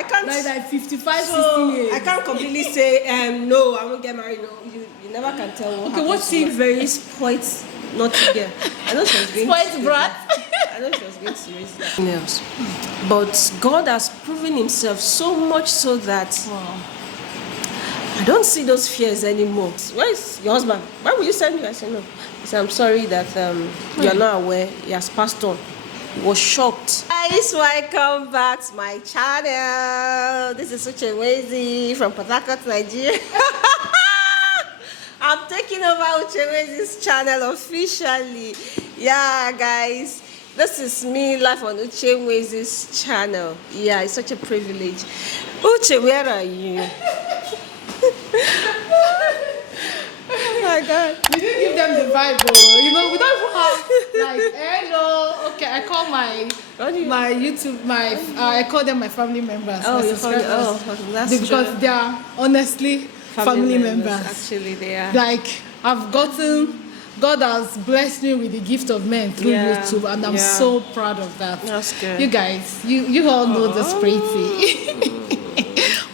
I can't. Like 55, So 60 years. I can't completely say no, I won't get married. No, you never can tell what. Okay, what seems very spoilt, naughty girl. I know she was going Spoilt brat. I know she was going to raise that. Else. But God has proven Himself so much so that I don't see those fears anymore. Where is your husband? Why will you send you? I said no. He said, I'm sorry that you are not aware. He has passed on. He was shocked. Guys, welcome back to my channel. This is Uchenwezi from Port Harcourt, Nigeria. I'm taking over Uchenwezi's channel officially. Yeah, guys. This is me live on Uchenwezi's channel. Yeah, it's such a privilege. Uche, where are you? Oh my God. We didn't give them the vibe, though. You know, we don't even have like hello. Okay, I call my YouTube I call them my family members. Oh, my your family. Oh, that's because true. they are honestly family members. Actually, they are. Like God has blessed me with the gift of men through YouTube, and I'm so proud of that. That's good. You guys, you all know this pretty.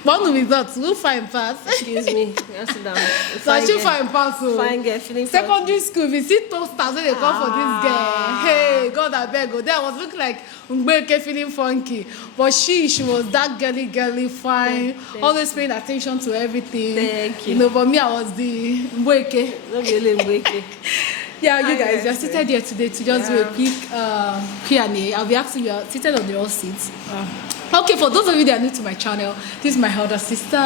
One with that, we'll find pass. Excuse me. Sit down. So I should find pass. Fine girl, feeling secondary school, we see toasters when they come for this girl. Hey, God, I beg you. There I was looking like Mbeke feeling funky. But she was that girly, fine, always paying attention to everything. Thank you. You know, but me, I was the Mbeke. Not really Mbeke. Yeah, you guys, we are seated here today to just do a quick Q&A. I'll be asking you, seated on the all seats. Okay, for those of you that are new to my channel, this is my elder sister.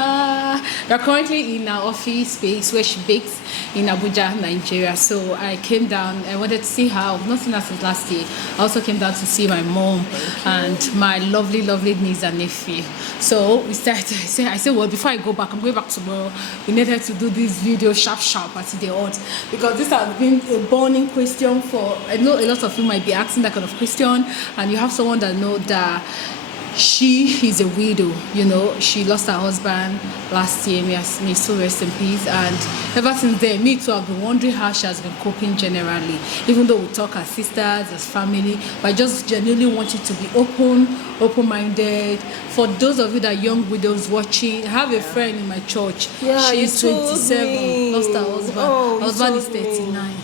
We're currently in our office space where she bakes in Abuja, Nigeria. So I came down, I wanted to see her. I've not seen her since last year. I also came down to see my mom and my lovely niece and nephew. So we started, I said, well, before I go back, I'm going back tomorrow. We needed to do this video sharp as they ought. Because this has been a burning question for, I know a lot of you might be asking that kind of question, and you have someone that know that she is a widow. You know, she lost her husband last year. May so rest in peace. And ever since then, me too, I've been wondering how she has been coping generally. Even though we talk as sisters, as family, but I just genuinely want you to be open-minded. For those of you that are young widows watching, I have a friend in my church. Yeah, she is 27, lost her husband. Her husband is 39.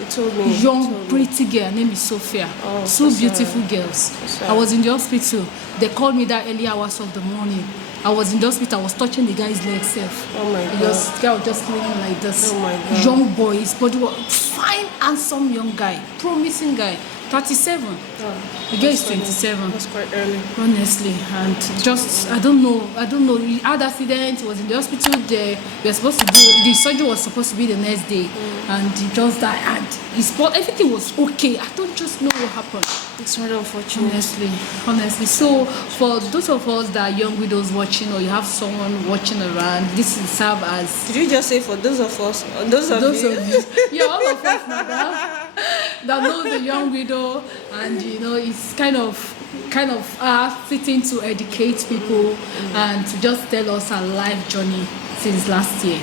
You told me. Young, pretty girl. Her name is Sophia. Two beautiful girls. I was in the hospital. They called me that early hours of the morning. I was in the hospital. I was touching the guy's leg self. Oh my God. The girl just laying like this. Oh my God. Young boy. His body was fine, handsome young guy. Promising guy. 37. The girl is 27. That's quite early. Honestly, and just I don't know. He had accident. He was in the hospital. We were supposed to do the surgery was supposed to be the next day, and he just died. And everything was okay. I don't just know what happened. It's very unfortunate. Honestly. So for those of us that are young widows watching, or you have someone watching around, this will serve as. Did you just say for those of us? Or those of you? Yeah, all of us, madam. That knows the young widow, and you know, it's kind of sitting to educate people and to just tell us her life journey since last year.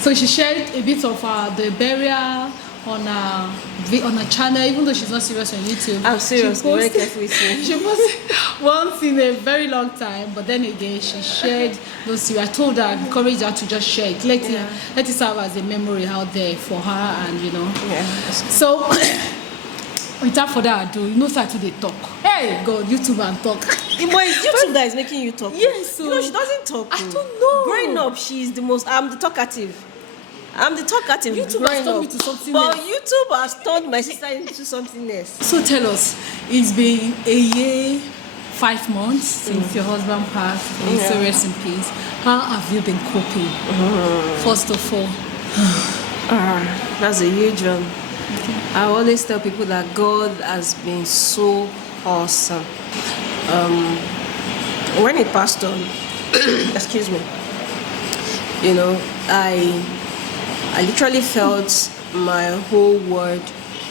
So she shared a bit of the burial on her channel, even though she's not serious on YouTube. I'm serious. Very careful with me. She posted once in a very long time, but then again she shared those series. I told her, I encouraged her to just share it. Let it serve as a memory out there for her, and you know. Yeah. So without further ado, you know, start to talk. Hey God, YouTube and talk. YouTube that is making you talk. Yes, so you know, she doesn't talk. I don't know. Growing up, she's the most. I'm the talkative. YouTube has turned me to something else. But YouTube has turned my sister into something else. So tell us, it's been a year, 5 months since your husband passed. So rest in peace. How have you been coping? First of all, that's a huge one. Okay. I always tell people that God has been so awesome. When he passed on, excuse me, you know, I literally felt my whole world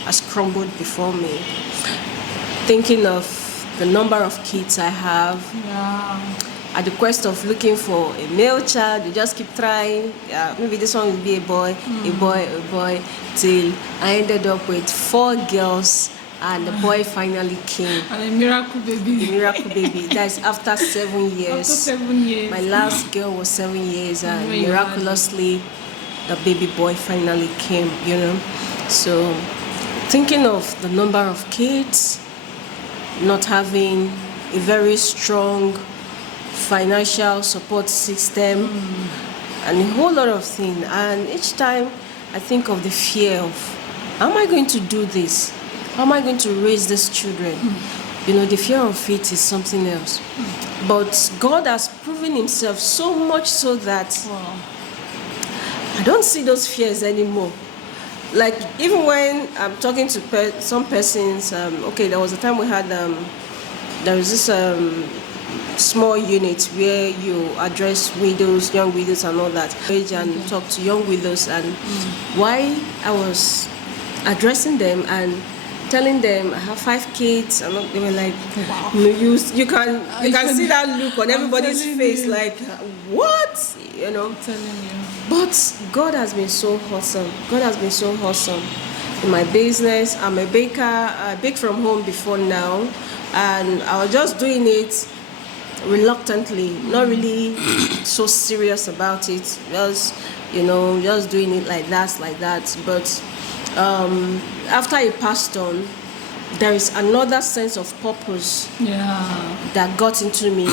has crumbled before me. Thinking of the number of kids I have, at the quest of looking for a male child, you just keep trying. Maybe this one will be a boy, a boy, till I ended up with 4 girls and the boy finally came. And a miracle baby. The miracle baby. That's after 7 years. After 7 years. My last girl was 7 years, and miraculously, the baby boy finally came, you know. So, thinking of the number of kids, not having a very strong financial support system, and a whole lot of things. And each time I think of the fear of, how am I going to do this? How am I going to raise these children? You know, the fear of it is something else. But God has proven himself so much so that I don't see those fears anymore. Like, even when I'm talking to some persons, okay, there was a time we had, there was this small unit where you address widows, young widows and all that, and talk to young widows, and why I was addressing them and telling them I have 5 kids, and they were like, wow. You can see that look on everybody's face, like, what? You know. I'm telling you. But God has been so awesome. God has been so awesome. In my business, I'm a baker. I bake from home before now, and I was just doing it reluctantly, not really so serious about it. Just, you know, just doing it like that. But after he passed on, there is another sense of purpose that got into me.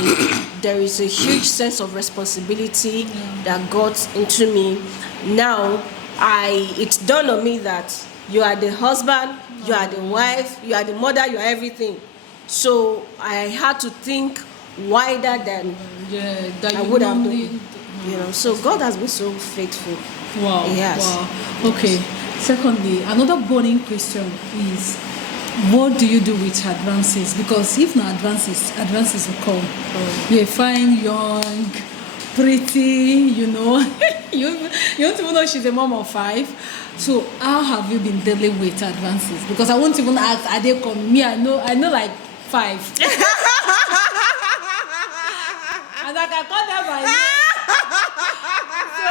There is a huge sense of responsibility that got into me. Now, it's dawned on me that you are the husband, you are the wife, you are the mother, you are everything. So I had to think wider than I would have done. You know, so God has been so faithful. Wow. Yes. Wow. Okay. Secondly, another burning question is, what do you do with advances? Because if not advances will come. You're fine, young, pretty, you know. you don't even know she's a mom of 5. So how have you been dealing with advances? Because I won't even ask, are they coming? Me, I know like 5. And I can call them by name. So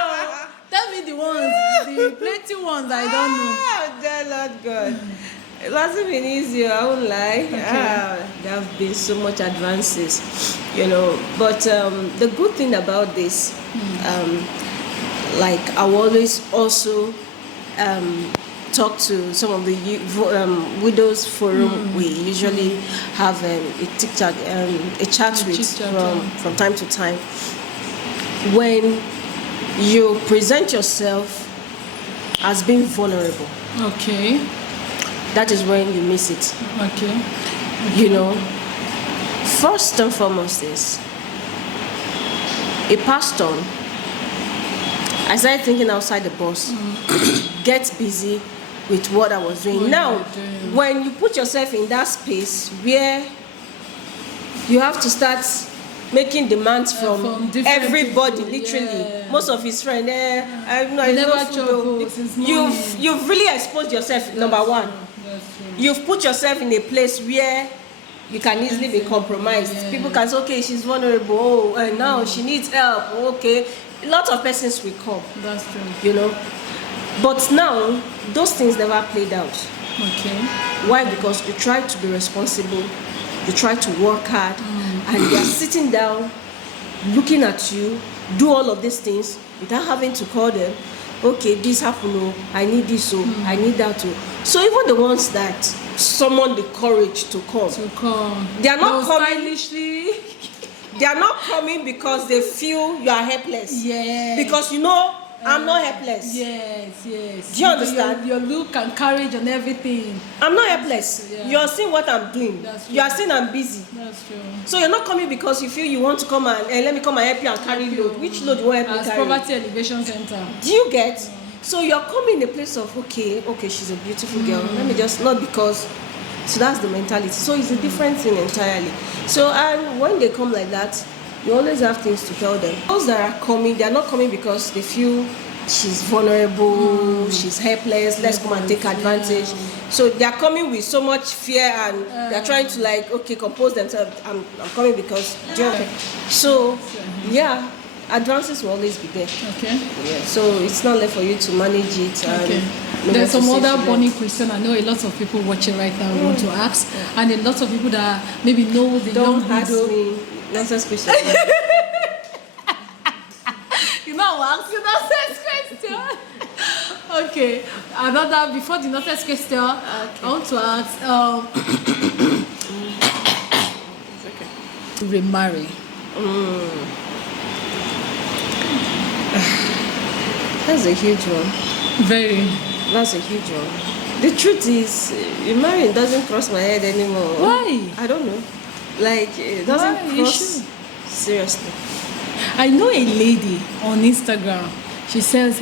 tell me the ones, the plenty ones I don't know. Oh, dear Lord God. It hasn't been easy, I won't lie. Okay. There have been so much advances, you know. But the good thing about this, like I will always also talk to some of the widows forum. We usually have a chat with from time to time. When you present yourself as being vulnerable, okay, that is when you miss it. Okay. You know, first and foremost is a pastor. I started thinking outside the box. Get busy with what I was doing. Now, when you put yourself in that space where you have to start making demands from everybody, people, literally, most of his friends, you've really exposed yourself. Number one, you've put yourself in a place where you can easily be compromised. People can say, okay, she's vulnerable, and now she needs help. Okay, a lot of persons will come. That's true. You know, but now those things never played out. Okay. Why? Because you try to be responsible, you try to work hard, and they are sitting down, looking at you, do all of these things without having to call them. Okay, this happened. Oh, I need this. Oh, I need that. Oh. So even the ones that summon the courage to come, they are not coming. They are not coming because they feel you are helpless. Yeah. Because you know I'm not helpless. Yes. Do you understand? Your look and courage and everything. I'm not helpless. Yeah. You're seeing what I'm doing. You are seeing I'm busy. That's true. So you're not coming because you feel you want to come and let me come and help you and carry load. Which load you want to help me carry? Poverty Elevation Center. Do you get? So you're coming in a place of okay, she's a beautiful girl. Let me just, not because. So that's the mentality. So it's a different thing entirely. So and when they come like that, you always have things to tell them. Those that are coming, they are not coming because they feel she's vulnerable, she's helpless, let's come and take advantage. So they are coming with so much fear and they're trying to like, okay, compose themselves. I'm coming because, so advances will always be there. Okay. Yeah. So it's not left for you to manage it. And There's some other burning burning question. I know a lot of people watching right now want to ask, and a lot of people that maybe know the Don't young ask widow. me nonsense question. You know, I'll ask you nonsense question. Okay, another before the nonsense question. I want to ask. It's okay. Remarry. That's a huge one. Very. That's a huge one. The truth is, marrying doesn't cross my head anymore. Why? I don't know. Like, it doesn't Why? You cross. should. Seriously. I know a lady on Instagram. She says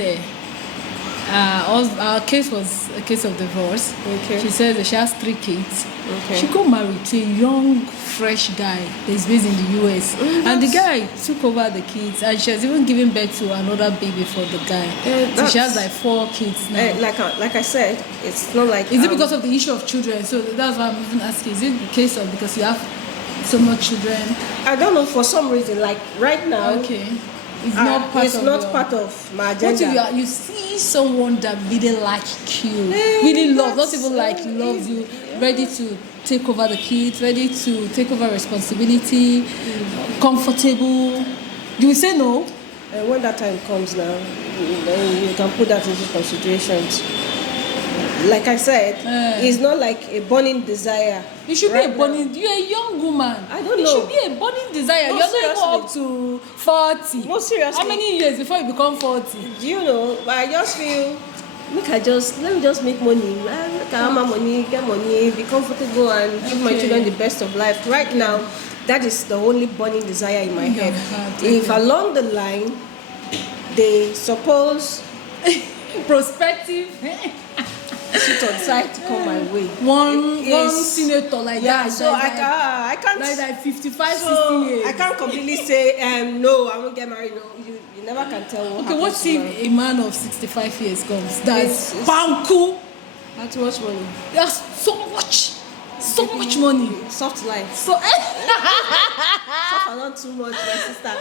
our case was a case of divorce. Okay. She says that she has 3 kids. Okay. She got married to a young, fresh guy that is based in the US. And the guy took over the kids, and she has even given birth to another baby for the guy. So she has like 4 kids now. Like I said, it's not like. Is it because of the issue of children? So that's why I'm even asking. Is it the case of because you have so much children? I don't know, for some reason, like right now. Okay. It's not part it's of not your- part of my What if agenda. you see someone that really likes you, really loves, not even like loves you, ready to take over the kids, ready to take over responsibility, comfortable, you will say no? And when that time comes now, then you can put that into considerations. Like I said, it's not like a burning desire. You should right be a burning. You're a young woman. I don't You know. should be a burning desire. No, You're not even up to 40. No, seriously. How many years before you become 40? Now. Do you know? I just feel, let me just make money. Make I have my money, get money, be comfortable, and give my Okay. children the best of life. Right now, that is the only burning desire in my In your head. heart, If okay. along the line, they suppose Prospective. sit on side to come my way. One Is- senator like Yeah, that. so like I can't. like 55, So 60 years. I can't completely say no, I won't get married. No, you never can tell what Okay, happens what tomorrow. if a man of 65 years comes? That's It's- banku. Not too much money. That's so much money. Soft life. So Suffer not too much, my sister.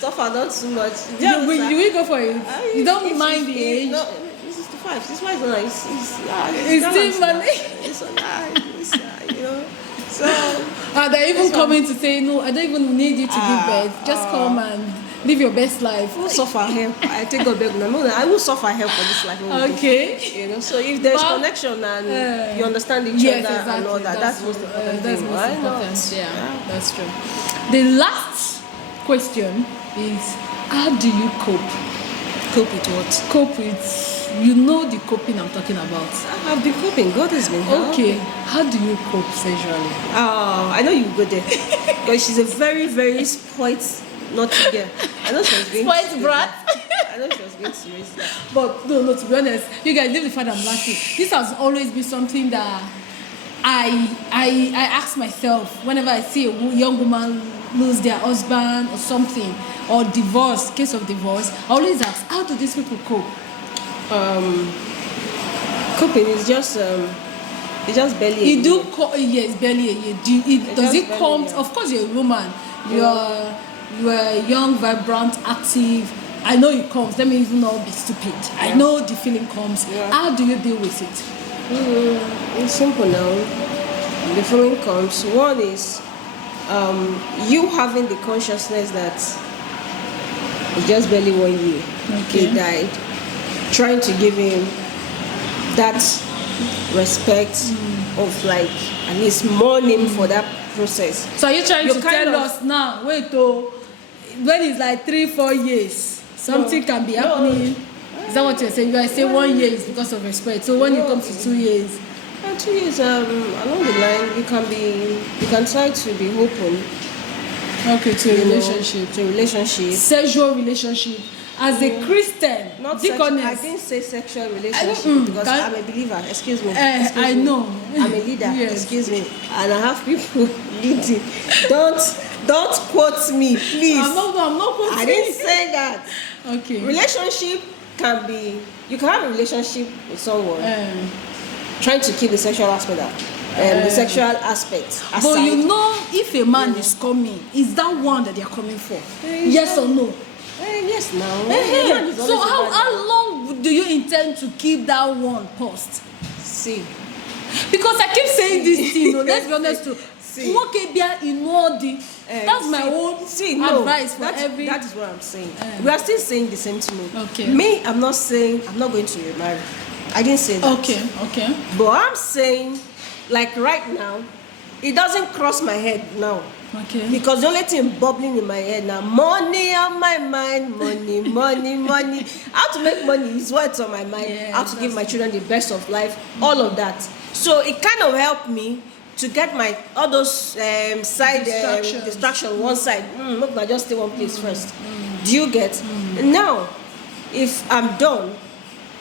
Suffer not too much. Do you you understand? will go for it. You don't If- mind the age. No, it's 65. 65 is not. It's It's balance still now. money. It's you know. So And they're even That's why- coming to say, no, I don't even need you to give birth. Just come and live your best life. who suffer help? I take God back. No, I will suffer help for this life. Okay. You know, so if there's But- connection and you understand each Yes, other exactly. and all that, that's most important That's thing. most Why important. not? Yeah, that's true. The last question is, how do you cope? Cope with what? Cope with, you know the coping I'm talking about. I've been coping. God has been helping. Okay, how do you cope sexually? Oh, I know you go there. But she's a very, very spoilt, naughty girl. I know she was going Spoilt brat. I know she was going to raise that. But no, to be honest, you guys leave the fact I'm laughing. This has always been something that I ask myself whenever I see a young woman lose their husband or something, or divorce, case of divorce, I always ask, how do these people cope? Coping is just it's just barely. It do yes, barely a year. Does just it barely come? a year. Of course, you're a woman. You're young, vibrant, active. I know it comes. Let me even not be stupid. I know the feeling comes. Yeah. How do you deal with it? It's simple now. The feeling comes. One is you having the consciousness that it's just barely 1 year. Okay. He died. Trying to give him that respect of like at least mourning for that process. So are you trying You to kind tell of- us now? Wait, oh, when it's like 3-4 years, something can be happening. Is that what you're saying? You guys say 1 year is because of respect. So when it No. comes to 2 years, And 2 years along the line, you can try to be open. okay, to a you know, relationship, to a relationship. sexual relationship. As a Christian, Not deaconess, I didn't say sexual relationship because can- I'm a believer. Excuse me. I me. know. I'm a leader. Yes. Excuse me. And I have people leading. Don't quote me, please. I'm not I didn't say that. Okay. Relationship can be. You can have a relationship with someone trying to keep the sexual aspect out. The sexual aspect aside. But you know, if a man is coming, is that one that they are coming for? Yes or no? Yes, now. So how long do you intend to keep that one post? See. Because I keep saying this thing, let's be honest too. That's my own advice for every... That is what I'm saying. We are still saying the same thing. Okay. Me, I'm not saying I'm not going to remarry. I didn't say that. Okay. But I'm saying, like right now, it doesn't cross my head now. Okay. Because the only thing bubbling in my head now, money on my mind, money. How to make money is what's on my mind. How to give my children the best of life, all of that. So it kind of helped me to get my all those side distraction one side. Look, I just stay one place first. Do you get? Now, if I'm done,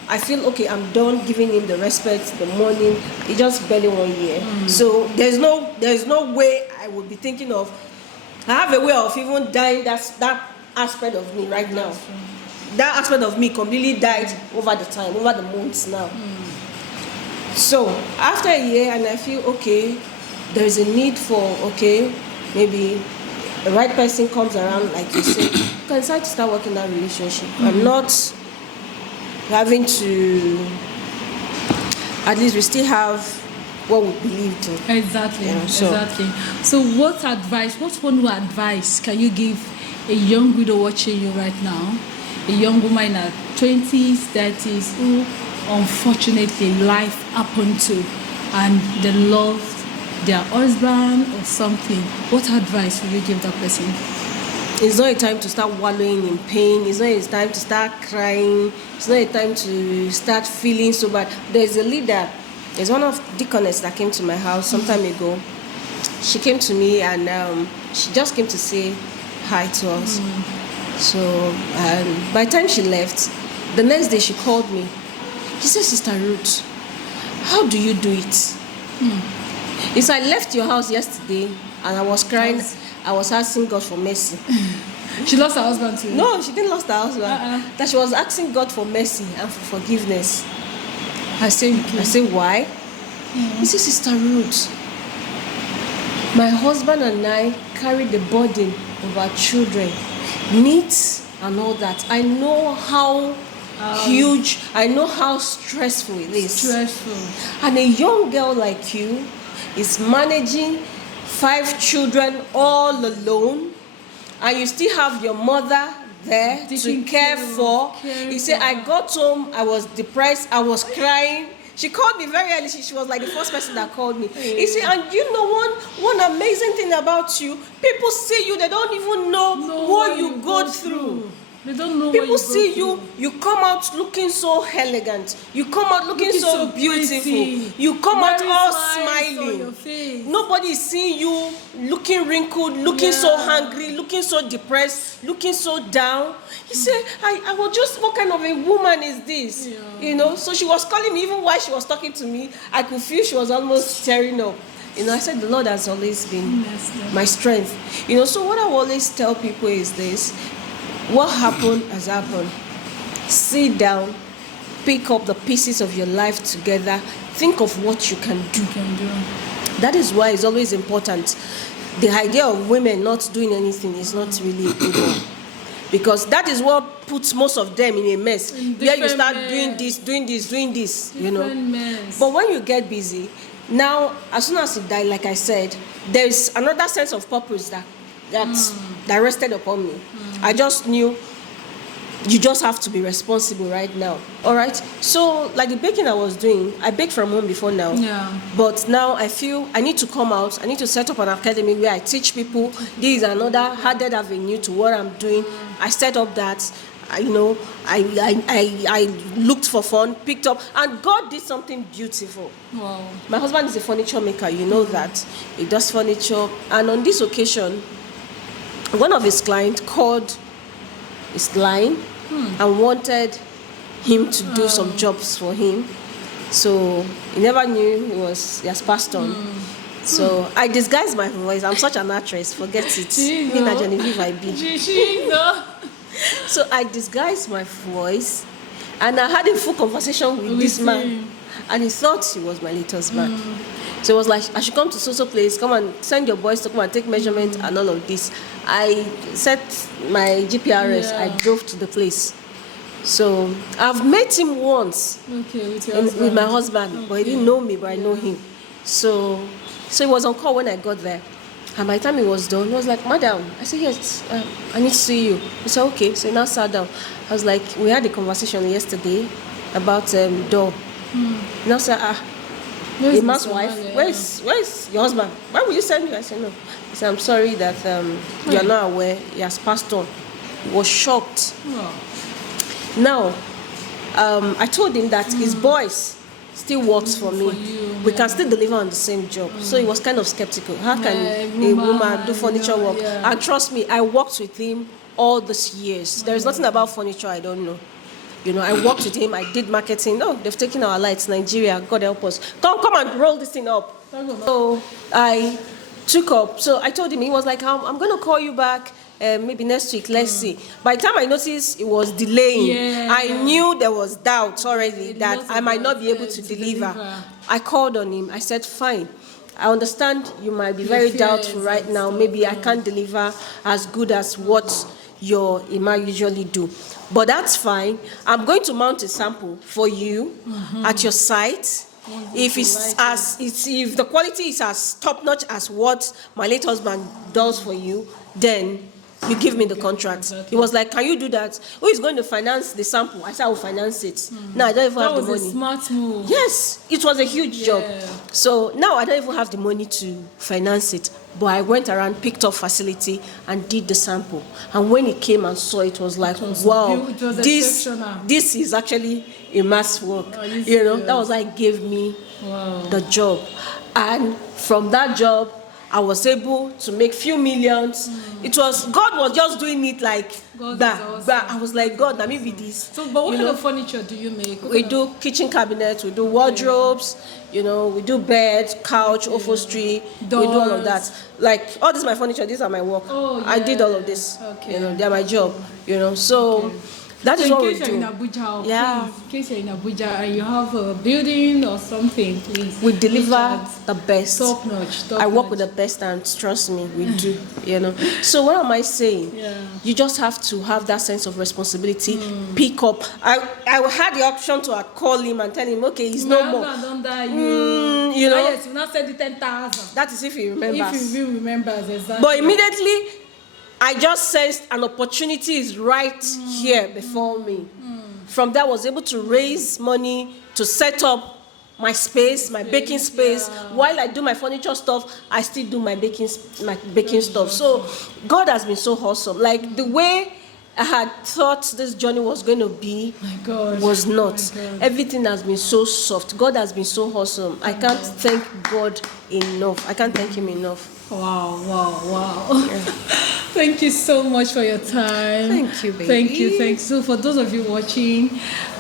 I feel okay. I'm done giving him the respect, the money. It's just barely 1 year, so there's no way I would be thinking of. I have a way of even dying. That aspect of me right now. That aspect of me completely died over the time, over the months now. So after a year, and I feel okay, there is a need for maybe the right person comes around, like you say, you can decide to start working that relationship. I'm not having to. At least we still have what we believe to. Exactly. So what one more advice can you give a young widow watching you right now, a young woman in her 20s, 30s, who unfortunately life happened to and they lost their husband or something? What advice will you give that person? It's not a time to start wallowing in pain. It's not a time to start crying. It's not a time to start feeling so bad. There's a leader. There's one of deaconess that came to my house some time ago. She came to me and she just came to say hi to us. So by the time she left, the next day she called me. She said, Sister Ruth, how do you do it? It's I left your house yesterday and I was crying. I was asking God for mercy. She lost her husband too? No, she didn't lose her husband. That she was asking God for mercy and for forgiveness. I say, why? He said, Sister Ruth, my husband and I carry the burden of our children, needs and all that. I know how huge, I know how stressful it is. And a young girl like you is managing 5 children all alone, and you still have your mother there to care for. He said, I got home, I was depressed, I was crying. She called me very early. She was like the first person that called me. He said, and you know one amazing thing about you, people see you, they don't even know what you go through. They don't know. People see you, you come out looking so elegant. You come out looking so beautiful. Pretty. You come out all smiling. Nobody is seeing you looking wrinkled, looking so hungry, looking so depressed, looking so down. He said, I was just, what kind of a woman is this? You know, so she was calling me, even while she was talking to me, I could feel she was almost tearing up. You know, I said, the Lord has always been my strength. You know, so what I always tell people is this: what happened has happened. Sit down, pick up the pieces of your life together, think of what you can do. That is why it's always important. The idea of women not doing anything is not really a good one. Because that is what puts most of them in a mess. Where you start doing this, you know. But when you get busy, now, as soon as you die, like I said, there is another sense of purpose that rested upon me. I just knew you just have to be responsible right now. All right? So, like the baking I was doing, I baked from home before now. But now I feel I need to come out. I need to set up an academy where I teach people. This is another added avenue to what I'm doing. I set up that. You know, I looked for fun, picked up, and God did something beautiful. Wow. My husband is a furniture maker, you know that. He does furniture. And on this occasion, one of his clients called his line and wanted him to do some jobs for him. So he never knew he has passed on. So I disguised my voice. I'm such an actress, forget it. Nina Genevieve I be. So I disguised my voice and I had a full conversation with this man. And he thought he was my late husband. So it was like, I should come to so place, come and send your boys to come and take measurement and all of this. I set my GPRS, I drove to the place. So I've met him once with my husband, but he didn't know me, but I know him. So he was on call when I got there. And by the time he was done, he was like, "Madam," I said, "Yes, I need to see you." He said, "Okay." So he now sat down. I was like, we had a conversation yesterday about door. He now said, the man's wife, where's your husband? Why would you send me? I said, no. He said, "I'm sorry that you are not aware. He has passed on." He was shocked. Now, I told him that his boys still works for me. We can still deliver on the same job. So he was kind of skeptical. How can a woman do furniture work? And trust me, I worked with him all these years. There is nothing about furniture I don't know. You know, I worked with him. I did marketing. No, they've taken our lights. Nigeria, God help us. Come and roll this thing up. So I took up. So I told him, he was like, I'm going to call you back. Maybe next week, let's see. By the time I noticed it was delaying, I knew there was doubt already that I might not be able to deliver. I called on him. I said, "Fine, I understand you might be very doubtful right now. Maybe I can't deliver as good as what your Ima usually do. But that's fine. I'm going to mount a sample for you at your site. If if the quality is as top-notch as what my late husband does for you, then you give me the contract." He was like, "Can you do that? Who is going to finance the sample?" I said, "I will finance it." Now I don't even have the money. That was a smart move. Yes, it was a huge job. So now I don't even have the money to finance it. But I went around, picked up facility, and did the sample. And when he came and saw it, was like, wow, this is actually a mass work. You know, that was like gave me the job. And from that job, I was able to make few millions. It was, God was just doing it like that. Awesome. But I was like, God, let me be this. So, but what kind of furniture do you make? We do kitchen cabinets, we do wardrobes, you know, we do beds, couch, upholstery, we do all of that. Like, all this is my furniture, these are my work. I did all of this. You know, they're my job, you know. So, that is what we do. In Abuja, in case you're in Abuja and you have a building or something, please. We deliver the best. Top notch. I work with the best, and trust me, we do. You know. So what am I saying? You just have to have that sense of responsibility. Pick up. I had the option to call him and tell him, okay, he's no more. You know. Yes, you not said the 10,000. That is if he remembers. If he remembers, exactly. But immediately, I just sensed an opportunity is right here before me. From there, I was able to raise money to set up my space, my baking space. While I do my furniture stuff, I still do my baking stuff. So God has been so awesome. Like the way I had thought this journey was going to be was not. Everything has been so soft. God has been so awesome. I can't thank God enough. I can't thank him enough. Wow. Thank you so much for your time. Thank you, baby. Thank you. So for those of you watching,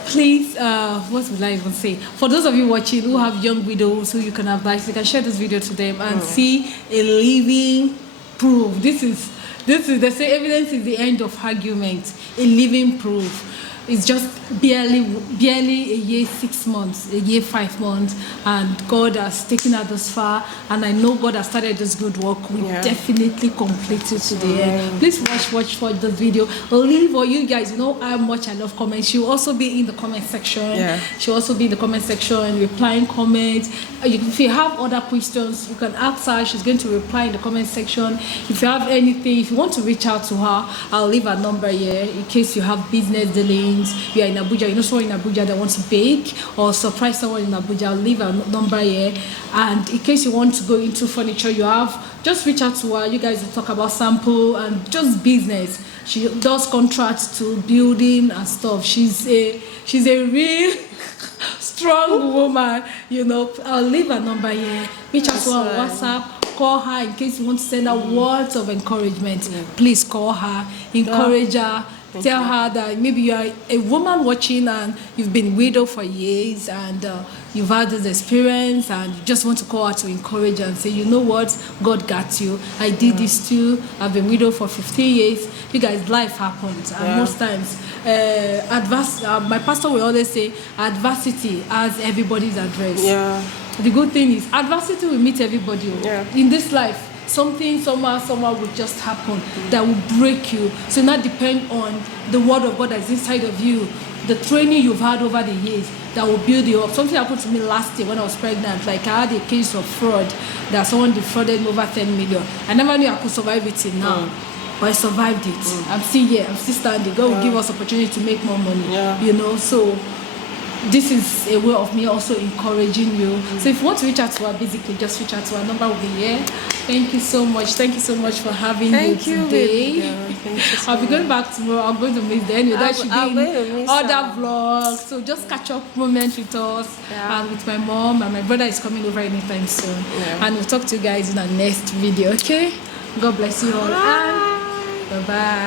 please, what would I even say? For those of you watching who have young widows who you can advise, you can share this video to them and see a living proof. This is, they say evidence is the end of argument. A living proof. It's just barely a year, 6 months, a year, 5 months, and God has taken us this far, and I know God has started this good work. We definitely complete it to the end. Please watch for the video. Only for you guys, you know how much I love comments. She'll also be in the comment section. She'll also be in the comment section, replying comments. If you have other questions, you can ask her. She's going to reply in the comment section. If you have anything, if you want to reach out to her, I'll leave her number here in case you have business dealings. You are in Abuja, you know someone in Abuja that wants to bake or surprise someone in Abuja, I'll leave a number here. And in case you want to go into furniture, just reach out to her. You guys will talk about sample and just business. She does contracts to building and stuff. She's a real strong woman, you know. I'll leave a number here. Reach out to her on WhatsApp. Call her in case you want to send her words of encouragement. Please call her, encourage her. Tell her that maybe you are a woman watching and you've been widowed for years and you've had this experience and you just want to call her to encourage her and say, you know what, God got you. I did this too. I've been widowed for 15 years. You guys, life happens. And most times, my pastor will always say, adversity has everybody's address. the good thing is adversity will meet everybody. Yeah. In this life, something somehow will just happen that will break you. So now depend on the word of God that's inside of you, the training you've had over the years that will build you up. Something happened to me last year when I was pregnant. Like I had a case of fraud that someone defrauded me over 10 million. I never knew I could survive it till now. But I survived it. I'm still here. I'm still standing. God will give us opportunity to make more money. You know, so this is a way of me also encouraging you. So if you want to reach out to her, basically just reach out to her. Number will be here. Thank you so much. Thank you so much for having me today. I'll be going back tomorrow. I'm going to miss the end. That should be in other vlogs. So just catch up moments with us and with my mom, and my brother is coming over anytime soon. And we'll talk to you guys in our next video. Okay? God bless you all. Bye bye.